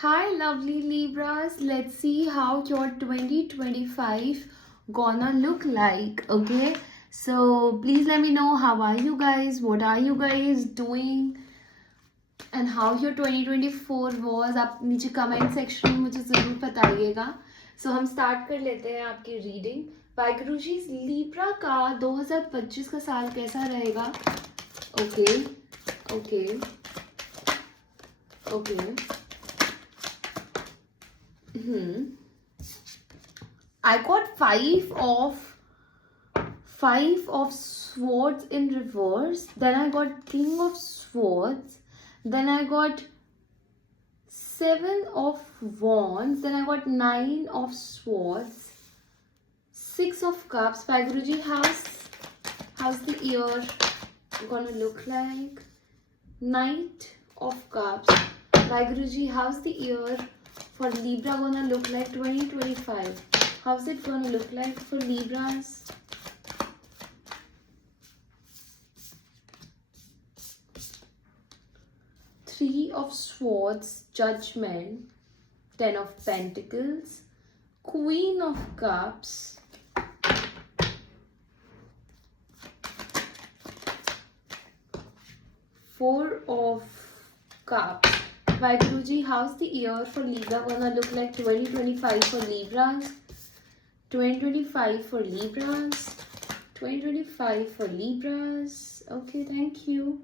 Hi, lovely Libras. Let's see how your 2025 gonna look like. Okay, so please let me know how are you guys, what are you guys doing, and how your 2024 was. आप नीचे comment section में मुझे ज़रूर बताइएगा. So हम start कर लेते हैं आपकी रीडिंग. वाइगुरुजी, लीब्रा का 2025 का साल कैसा रहेगा? Okay okay okay. I got five of swords in reverse. Then I got king of swords. Then I got 7 of wands. Then I got 9 of swords. 6 of cups. Vaiguruji, how's the year gonna look like? Knight of cups. Vaiguruji, how's the year for Libra gonna look like 2025? How's it gonna look like for Libras? Three of Swords, Judgment, 10 of Pentacles, Queen of Cups, Four of Cups. Vaiguruji, how's the year for Libra gonna look like 2025 for Libras? 2025 for Libras. 2025 for Libras. Okay, thank you.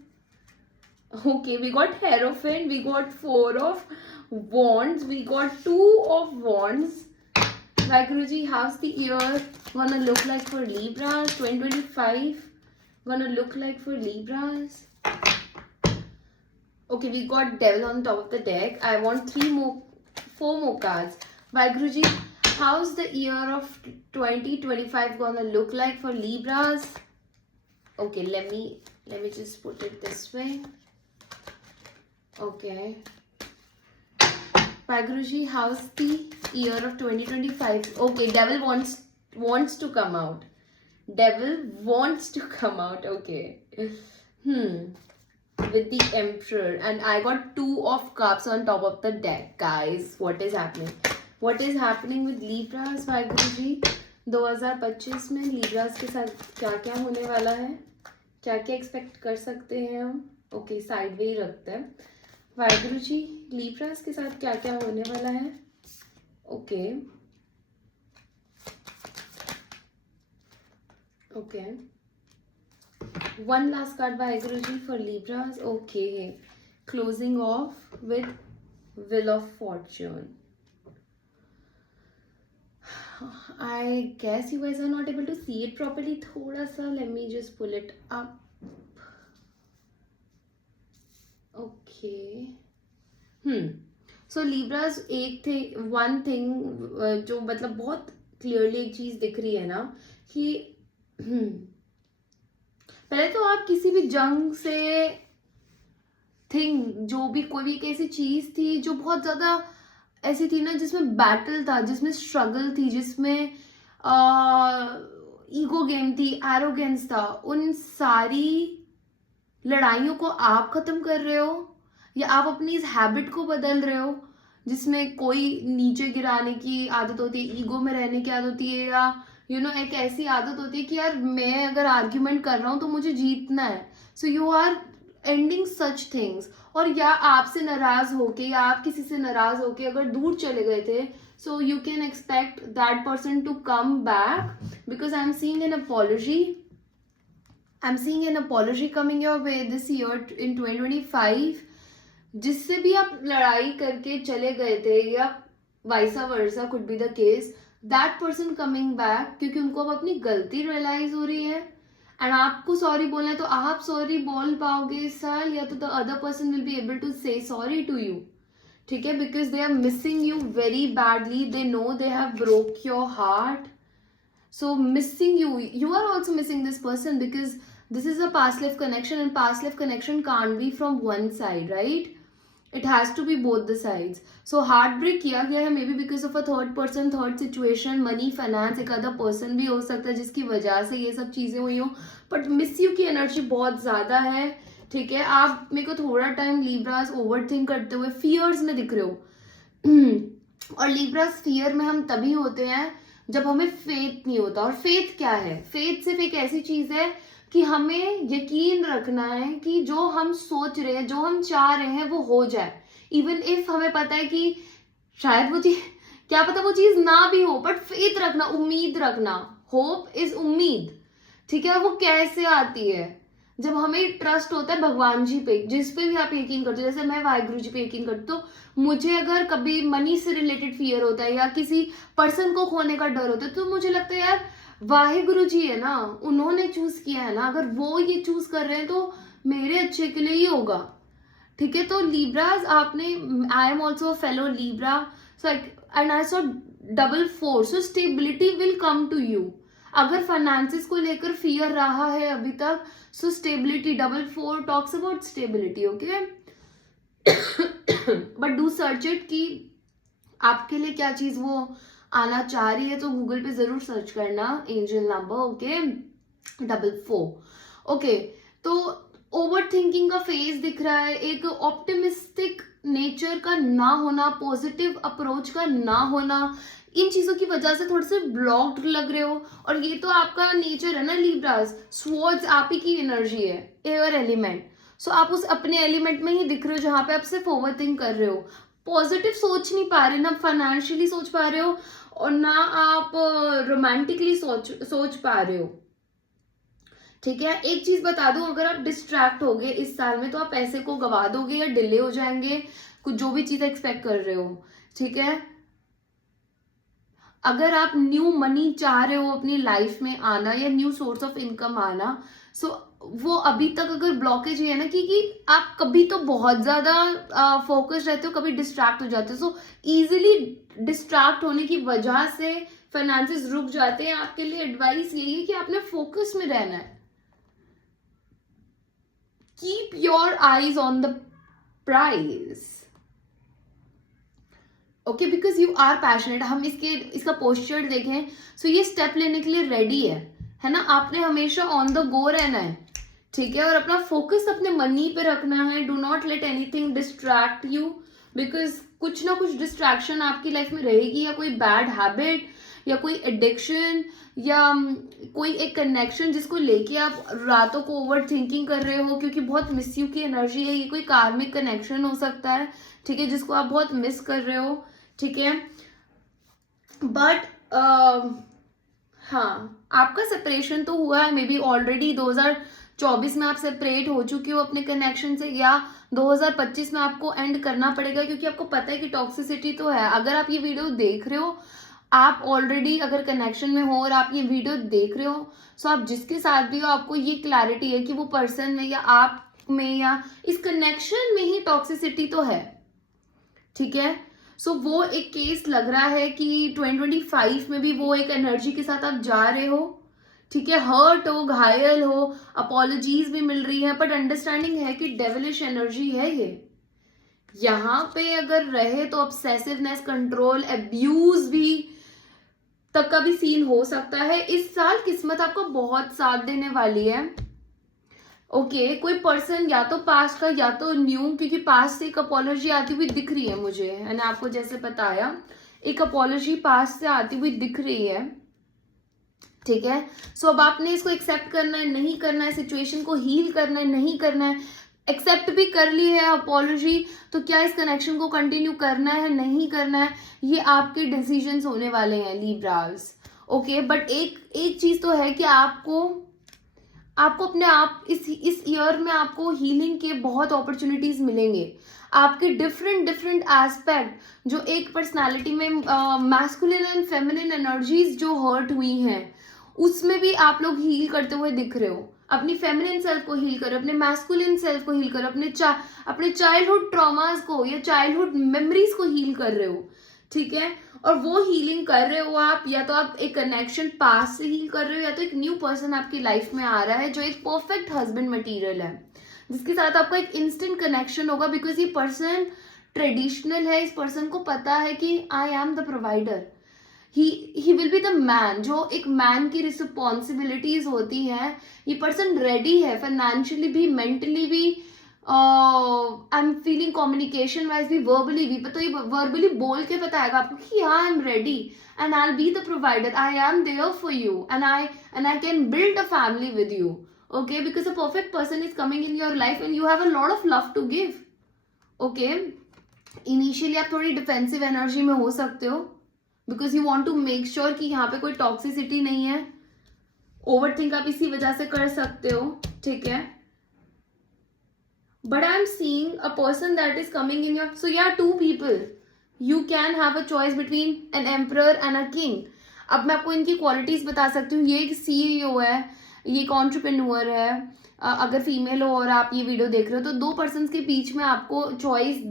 Okay, we got Hierophant, we got 4 of Wands, we got 2 of Wands. Vaiguruji, how's the year gonna look like for Libras? 2025 gonna look like for Libras? Okay, we got Devil on top of the deck. I want 4 more cards. Vaiguruji, how's the year of 2025 gonna look like for Libras? Okay, let me just put it this way. Okay. Vaiguruji, how's the year of 2025? Okay, Devil wants to come out. Devil wants to come out. Okay. With the Emperor, and I got 2 of Cups on top of the deck. Guys, what is happening? What is happening with Libras, Vaiguruji? 2025 में Libras के साथ क्या क्या होने वाला है? क्या क्या एक्सपेक्ट कर सकते हैं हम? ओके, साइड वे ही रखते हैं. वाइगुरुजी, लीब्रास के साथ क्या क्या होने वाला है? Okay okay. One last card by Guruji for Libras. Okay. Closing off with Wheel of Fortune. I guess you guys are not able to see it properly. Thoda sa, let me just pull it up. Okay. So Libras, one thing जो मतलब बहुत clearly एक चीज दिख रही है ना कि पहले तो आप किसी भी जंग से जो भी कोई भी एक ऐसी चीज थी जो बहुत ज्यादा ऐसी थी ना, जिसमें बैटल था, जिसमें स्ट्रगल थी, जिसमें ईगो गेम थी, एरोगेंस था, उन सारी लड़ाइयों को आप खत्म कर रहे हो, या आप अपनी इस हैबिट को बदल रहे हो जिसमें कोई नीचे गिराने की आदत होती है, ईगो में रहने की आदत होती है, या एक ऐसी आदत होती है कि यार मैं अगर आर्ग्यूमेंट कर रहा हूं तो मुझे जीतना है. So you are ending such things. और या आपसे नाराज होके, या आप किसी से नाराज होके अगर दूर चले गए थे, so you can expect that person to come back, because I am seeing an apology. I'm seeing an apology coming your way this year in 2025. जिससे भी आप लड़ाई करके चले गए थे, या वाइसा वर्सा could be the case, that person coming back, क्योंकि उनको अब अपनी गलती रियलाइज हो रही है, एंड आपको सॉरी बोलना है तो आप सॉरी बोल पाओगे इस साल, या तो the other person will be able to say sorry to you. ठीक है, because they are missing you very badly. They know they have broke your heart. So missing you are also missing this person, because this is a past life connection, and past life connection can't be from one side, right? It has to be both the sides. So heartbreak किया गया है, maybe because of a third person, third situation, money, finance, एक other person भी हो सकता है जिसकी वजह से ये सब चीजें हुई हो. But miss you की एनर्जी बहुत ज्यादा है. ठीक है, आप मेरे को थोड़ा टाइम लीब्रास ओवर थिंक करते हुए फियर्स में दिख रहे हो. और लिब्रा स्फीयर में हम तभी होते हैं जब हमें फेथ नहीं होता। और फेथ क्या है? फेथ सिर्फ एक ऐसी चीज है कि हमें यकीन रखना है कि जो हम सोच रहे हैं, जो हम चाह रहे हैं, वो हो जाए। इवन इफ हमें पता है कि शायद वो चीज, क्या पता वो चीज ना भी हो, बट फेथ रखना, उम्मीद रखना। होप इज उम्मीद, ठीक है। और वो कैसे आती है? जब हमें ट्रस्ट होता है भगवान जी पे, जिस पे भी आप यकीन करते हो। जैसे मैं वाहिगुरु जी पे यकीन करती हूँ, तो मुझे अगर कभी मनी से रिलेटेड फियर होता है या किसी पर्सन को खोने का डर होता है, तो मुझे लगता है यार वाहिगुरु जी है ना, उन्होंने चूज किया है ना, अगर वो ये चूज कर रहे हैं तो मेरे अच्छे के लिए ही होगा, ठीक है। तो लिब्राज, आपने, I am also fellow Libra, so and I saw double 4, so stability will come to you. अगर फाइनेंसिस को लेकर फियर रहा है अभी तक, so stability, double 4 talks about stability, okay. But do search it कि आपके लिए क्या चीज वो आना चाह रही है, तो गूगल पे जरूर सर्च करना angel number, okay, double 4, okay. तो ओवर थिंकिंग का फेज दिख रहा है, एक ऑप्टिमिस्टिक नेचर का ना होना, पॉजिटिव अप्रोच का ना होना, इन चीजों की वजह से थोड़े से ब्लॉक्ड लग रहे हो। और ये तो आपका नेचर है ना लिब्रास, स्वॉर्ड्स आप ही की एनर्जी है, एयर एलिमेंट। सो आप उस अपने एलिमेंट में ही दिख रहे हो जहां पे आप सिर्फ ओवर थिंक कर रहे हो, पॉजिटिव सोच नहीं पा रहे, ना फाइनेंशियली सोच पा रहे हो और ना आप रोमांटिकली सोच पा रहे हो, ठीक है। एक चीज बता दूं, अगर आप डिस्ट्रैक्ट हो गए इस साल में, तो आप पैसे को गवा दोगे या डिले हो जाएंगे कुछ जो भी चीज एक्सपेक्ट कर रहे हो, ठीक है। अगर आप न्यू मनी चाह रहे हो अपनी लाइफ में आना या न्यू सोर्स ऑफ इनकम आना, सो वो अभी तक अगर ब्लॉकेज है ना, क्योंकि आप कभी तो बहुत ज्यादा फोकस रहते हो, कभी डिस्ट्रैक्ट हो जाते हो। सो इजीली डिस्ट्रैक्ट होने की वजह से फाइनेंसेस रुक जाते हैं। आपके लिए एडवाइस यही है कि आपने फोकस में रहना है। Keep your eyes on the prize, okay, because you are passionate. हम इसका पोस्चर देखें, सो ये स्टेप लेने के लिए रेडी है ना। आपने हमेशा ऑन द गो रहना है, ठीक है, और अपना फोकस अपने मनी पे रखना है। Do not let anything distract you, because कुछ ना कुछ डिस्ट्रैक्शन आपकी लाइफ में रहेगी, या कोई बैड हैबिट या कोई एडिक्शन या कोई एक कनेक्शन जिसको लेके आप रातों को ओवर थिंकिंग कर रहे हो, क्योंकि बहुत मिसयू की एनर्जी है। ये कोई कार्मिक कनेक्शन हो सकता है, ठीक है, जिसको आप बहुत मिस कर रहे हो, ठीक है। बट हाँ, आपका सेपरेशन तो हुआ है, मे बी ऑलरेडी 2024 में आप सेपरेट हो चुके हो अपने कनेक्शन से, या 2025 में आपको एंड करना पड़ेगा, क्योंकि आपको पता है कि टॉक्सिसिटी तो है। अगर आप ये वीडियो देख रहे हो, आप ऑलरेडी अगर कनेक्शन में हो और आप ये वीडियो देख रहे हो, सो आप जिसके साथ भी हो, आपको ये क्लैरिटी है कि वो पर्सन में या आप में या इस कनेक्शन में ही टॉक्सिसिटी तो है, ठीक है। सो वो एक केस लग रहा है कि 2025 में भी वो एक एनर्जी के साथ आप जा रहे हो, ठीक है। हर्ट हो, घायल हो, अपॉलॉजीज भी मिल रही है, बट अंडरस्टैंडिंग है कि डेविलिश एनर्जी है ये। यहाँ पे अगर रहे तो ऑब्सेसिवनेस, कंट्रोल, अब्यूज भी तक का भी सीन हो सकता है। इस साल किस्मत आपको बहुत साथ देने वाली है, ओके। कोई पर्सन या तो पास्ट का या तो न्यू, क्योंकि पास्ट से एक अपॉलॉजी आती हुई दिख रही है मुझे, मैंने आपको जैसे बताया, एक अपॉलॉजी पास्ट से आती हुई दिख रही है, ठीक है। सो अब आपने इसको एक्सेप्ट करना है, नहीं करना है, सिचुएशन को हील करना है, नहीं करना है। एक्सेप्ट भी कर ली है अपॉलॉजी, तो क्या इस कनेक्शन को कंटिन्यू करना है, नहीं करना है, ये आपके डिसीजंस होने वाले हैं लिब्रास, ओके। बट एक चीज तो है कि आपको अपने आप इस ईयर में आपको हीलिंग के बहुत अपॉर्चुनिटीज मिलेंगे। आपके डिफरेंट एस्पेक्ट जो एक पर्सनालिटी में मैस्कुलिन एंड फेमिनिन एनर्जीज जो हर्ट हुई हैं, उसमें भी आप लोग हील करते हुए दिख रहे हो। अपनी फेमिनिन सेल्फ को हील करो, अपने मैस्कुलिन सेल्फ को हील करो, अपने चाइल्डहुड ट्रॉमास को या चाइल्डहुड मेमोरीज को हील कर रहे हो, ठीक है। और वो हीलिंग कर रहे हो आप, या तो आप एक कनेक्शन पास से हील कर रहे हो, या तो एक न्यू पर्सन आपकी लाइफ में आ रहा है जो एक परफेक्ट हस्बैंड मटेरियल है, जिसके साथ आपका एक इंस्टेंट कनेक्शन होगा, बिकॉज ये पर्सन ट्रेडिशनल है। इस पर्सन को पता है कि I am the provider, he will be the man. जो एक मैन की रिस्पॉन्सिबिलिटीज होती है, ये पर्सन रेडी है फाइनेंशियली भी, मेंटली भी, I am feeling communication wise भी, वर्बली भी, तो ये वर्बली बोल के बताएगा आपको कि हाँ I am ready and I will be the provider, I am there for you and I can build a family with you. Okay, because a perfect person is coming in your life and you have a lot of love to give. Okay, initially आप थोड़ी defensive energy में हो सकते हो because you want to make sure कि यहाँ पे कोई टॉक्सिसिटी नहीं है. ओवर थिंक आप इसी वजह से कर सकते हो, ठीक है. But I am seeing a person that is coming in your, so yeah, two people. You can have a choice between an emperor and a king. अब मैं आपको इनकी क्वालिटीज बता सकती हूँ. ये एक CEO है, ये एक एंटरप्रेन्योर है. अगर फीमेल हो और आप ये वीडियो देख रहे हो तो दो पर्सन के बीच में आपको चॉइस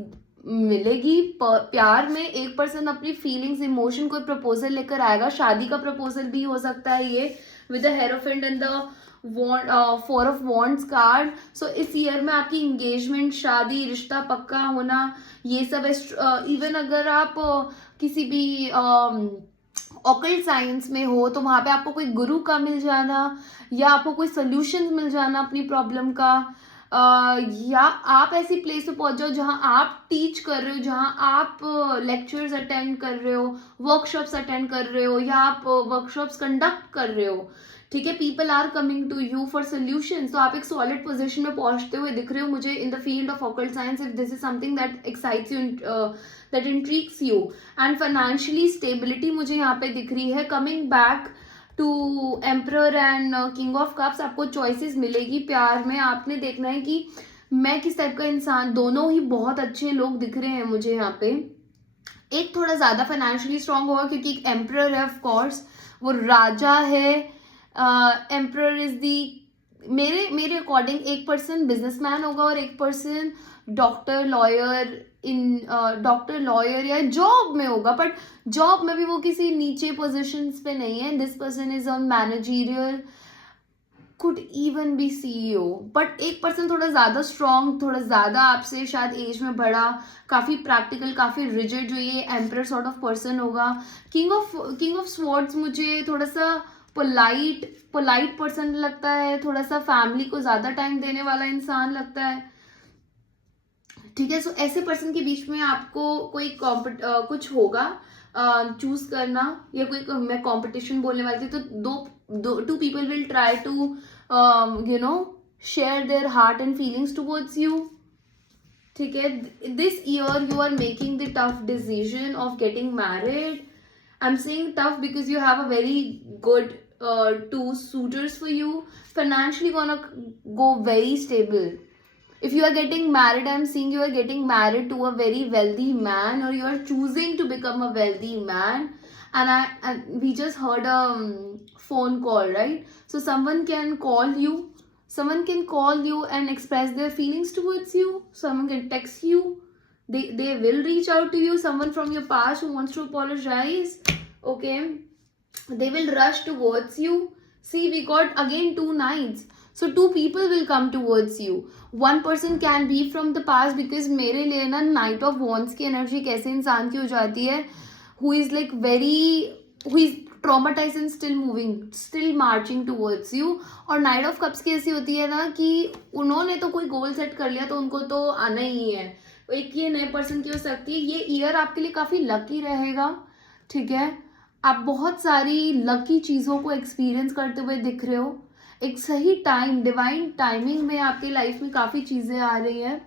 मिलेगी. प्यार में एक पर्सन अपनी फीलिंग्स इमोशन कोई प्रपोजल लेकर आएगा. शादी का प्रपोजल भी हो सकता है ये, with the Hierophant and the four of wands card. So इस ईयर में आपकी इंगेजमेंट, शादी, रिश्ता पक्का होना, ये सब है. इवन अगर आप किसी भी ऑकल्ट साइंस में हो तो वहाँ पे आपको कोई गुरु का मिल जाना, या आपको कोई सोल्यूशन मिल जाना अपनी प्रॉब्लम का, या आप ऐसी प्लेस पे पहुंच जाओ जहाँ आप टीच कर रहे हो, जहाँ आप लेक्चर्स अटेंड कर रहे हो, वर्कशॉप्स अटेंड कर रहे हो, या आप वर्कशॉप्स कंडक्ट कर रहे हो, ठीक है. People are coming to you for solution. तो आप एक सॉलिड पोजिशन में पहुंचते हुए दिख रहे हो मुझे in the field of occult science. If this is something that excites you, that intrigues you. And financially stability मुझे यहाँ पे दिख रही है. coming back to emperor and king of cups, आपको choices मिलेगी प्यार में. आपने देखना है कि मैं किस टाइप का इंसान. दोनों ही बहुत अच्छे लोग दिख रहे हैं मुझे यहाँ पे. एक थोड़ा ज्यादा फाइनेंशियली स्ट्रांग होगा क्योंकि एक एम्परर है, ऑफ कोर्स वो राजा है. एम्परर इज दी, मेरे अकॉर्डिंग एक पर्सन बिजनेसमैन होगा और एक पर्सन डॉक्टर, लॉयर या जॉब में होगा. बट जॉब में भी वो किसी नीचे पोजीशंस पे नहीं है. This person is on managerial, could even be CEO. But एक पर्सन थोड़ा ज्यादा स्ट्रॉन्ग, थोड़ा ज्यादा आपसे शायद एज में बड़ा, काफी प्रैक्टिकल, काफी रिजिड, जो ये एम्परर सॉर्ट ऑफ पर्सन होगा. किंग ऑफ स्वॉर्ड्स मुझे थोड़ा सा पोलाइट पर्सन लगता है, थोड़ा सा फैमिली को ज्यादा टाइम देने वाला इंसान लगता है, ठीक है. सो ऐसे पर्सन के बीच में आपको कोई कुछ होगा चूज करना, या कोई, मैं कंपटीशन बोलने वाली थी, तो two people will try to share their heart and feelings towards you, ठीक है. This year you are making the tough decision of getting married. I'm saying tough because you have a very good two suitors for you. Financially gonna go very stable. If you are getting married, I'm seeing you are getting married to a very wealthy man, or you are choosing to become a wealthy man. And we just heard a phone call, right? So someone can call you. Someone can call you and express their feelings towards you. Someone can text you. They will reach out to you. Someone from your past who wants to apologize. Okay, they will rush towards you. See, we got again 2 knights. So 2 people will come towards you. One person can be from the past, because मेरे लिए ना night of wands की energy कैसे इंसान की हो जाती है, who is like who is traumatized and still moving, still marching towards you. और नाइट ऑफ कप्स की ऐसी होती है ना कि उन्होंने तो कोई गोल सेट कर लिया तो उनको तो आना ही है. एक ये नए पर्सन की हो सकती है. ये ईयर आपके लिए काफी लकी रहेगा, ठीक है. आप बहुत सारी लकी चीजों को एक्सपीरियंस करते हुए दिख रहे हो. एक सही टाइम, डिवाइन टाइमिंग में आपकी लाइफ में काफी चीजें आ रही हैं,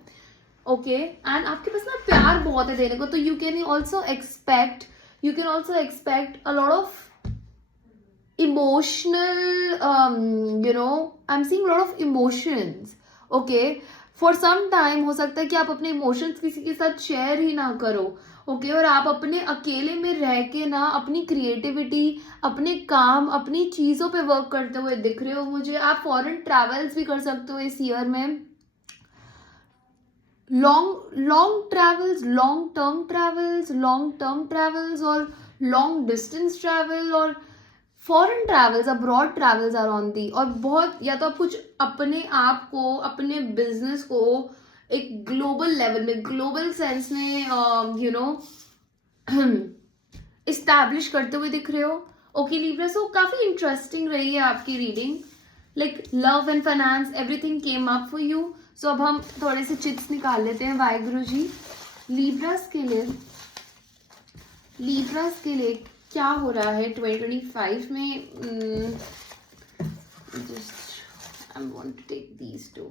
ओके. एंड आपके पास ना प्यार बहुत है देने को, तो you can also expect a lot of emotional, I am seeing lot of emotions, okay. For some time हो सकता है कि आप अपने इमोशंस किसी के साथ शेयर ही ना करो, ओके. और आप अपने अकेले में रह के ना अपनी क्रिएटिविटी, अपने काम, अपनी चीज़ों पे वर्क करते हुए दिख रहे हो मुझे. आप फॉरेन ट्रैवल्स भी कर सकते हो इस ईयर में. लॉन्ग टर्म ट्रैवल्स और लॉन्ग डिस्टेंस ट्रैवल और foreign travels, abroad travels are on the. और बहुत, या तो आप कुछ अपने आप को, अपने बिजनेस को एक ग्लोबल लेवल में, ग्लोबल सेंस में इस्टेब्लिश करते हुए दिख रहे हो, ओके लिब्रा. सो काफी इंटरेस्टिंग रही है आपकी reading. Like love and finance, everything came up for you. So अब हम थोड़े से चिट्स निकाल लेते हैं वाहिगुरु जी। लीब्रास के लिए क्या हो रहा है 2025 में? Just I want to take these two.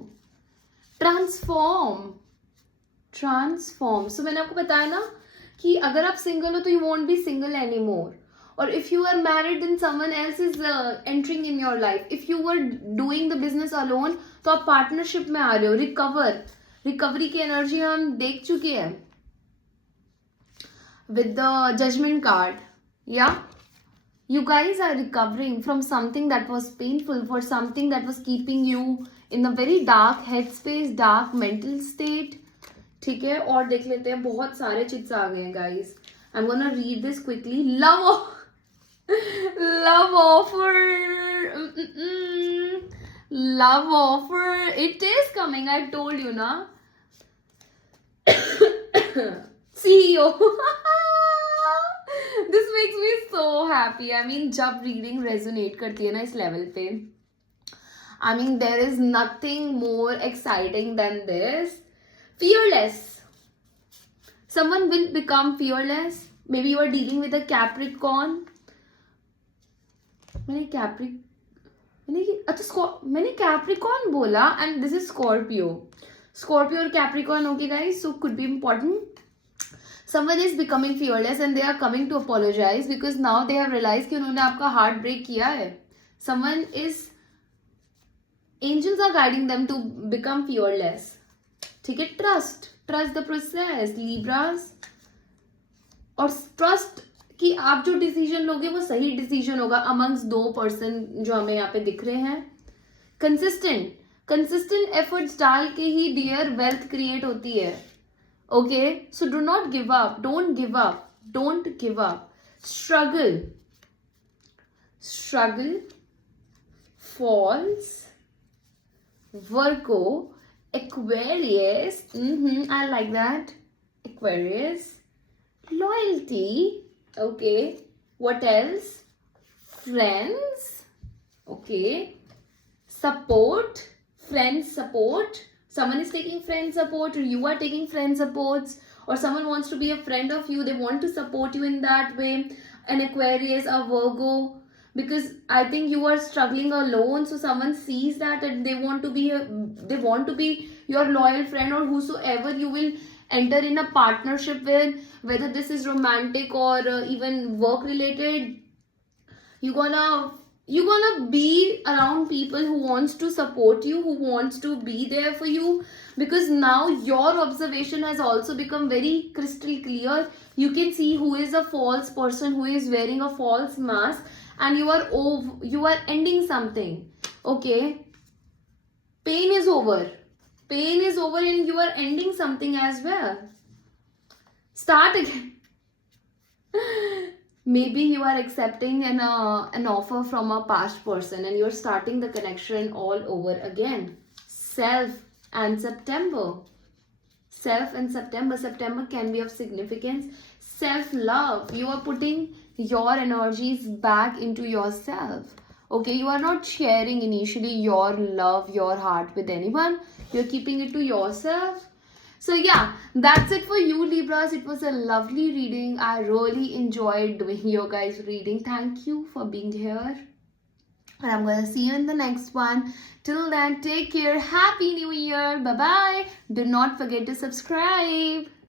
Transform. So मैंने आपको बताया ना कि अगर आप सिंगल हो तो you won't be single any more, और if you are married then someone else is entering in your life. If you were doing the business alone तो आप पार्टनरशिप में आ रहे हो। रिकवरी की एनर्जी हम देख चुके हैं with the judgment card. Yeah, you guys are recovering from something that was painful, for something that was keeping you in a very dark headspace, dark mental state. ठीक है, और देख लेते हैं, बहुत सारे चिट्स आ गए हैं guys. I am gonna read this quickly. Love offer, it is coming, I told you ना। CEO this makes me so happy. I mean जब रीडिंग रेजोनेट करती है ना इस लेवल पे, I mean there is nothing more exciting than this. Fearless. Someone will become fearless. Maybe you are dealing with a Capricorn. मैंने Capricorn बोला and this is Scorpio. Scorpio और Capricorn, okay guys, so could be important. Someone is becoming fearless and they are coming to apologize because now they have realized कि उन्होंने आपका heart break किया है. Someone is, angels are guiding them to become fearless. ठीक है, trust the process लीब्रास, और trust कि आप जो डिसीजन लोगे वो सही डिसीजन होगा अमंग्स दो पर्सन जो हमें यहाँ पे दिख रहे हैं। कंसिस्टेंट एफर्ट्स डाल के ही डियर वेल्थ क्रिएट होती है। Okay, so do not give up, don't give up. Struggle falls, Virgo, Aquarius, I like that. Aquarius, loyalty, okay. What else? Friends, okay. Support, friend support. Someone is taking friend support, or you are taking friend supports, or someone wants to be a friend of you. They want to support you in that way. An Aquarius, a Virgo. Because I think you are struggling alone, so someone sees that and they want to be your loyal friend, or whosoever you will enter in a partnership with, whether this is romantic or even work related. You're gonna be around people who wants to support you, who wants to be there for you, because now your observation has also become very crystal clear. You can see who is a false person, who is wearing a false mask, and you are ending something. Okay, pain is over and you are ending something as well. Start again. Maybe you are accepting an offer from a past person and you are starting the connection all over again. September can be of significance. Self-love, you are putting your energies back into yourself. Okay, you are not sharing initially your love, your heart with anyone. You're keeping it to yourself. So yeah, that's it for you, Libras. It was a lovely reading. I really enjoyed doing your guys' reading. Thank you for being here. And I'm going to see you in the next one. Till then, take care. Happy New Year. Bye-bye. Do not forget to subscribe.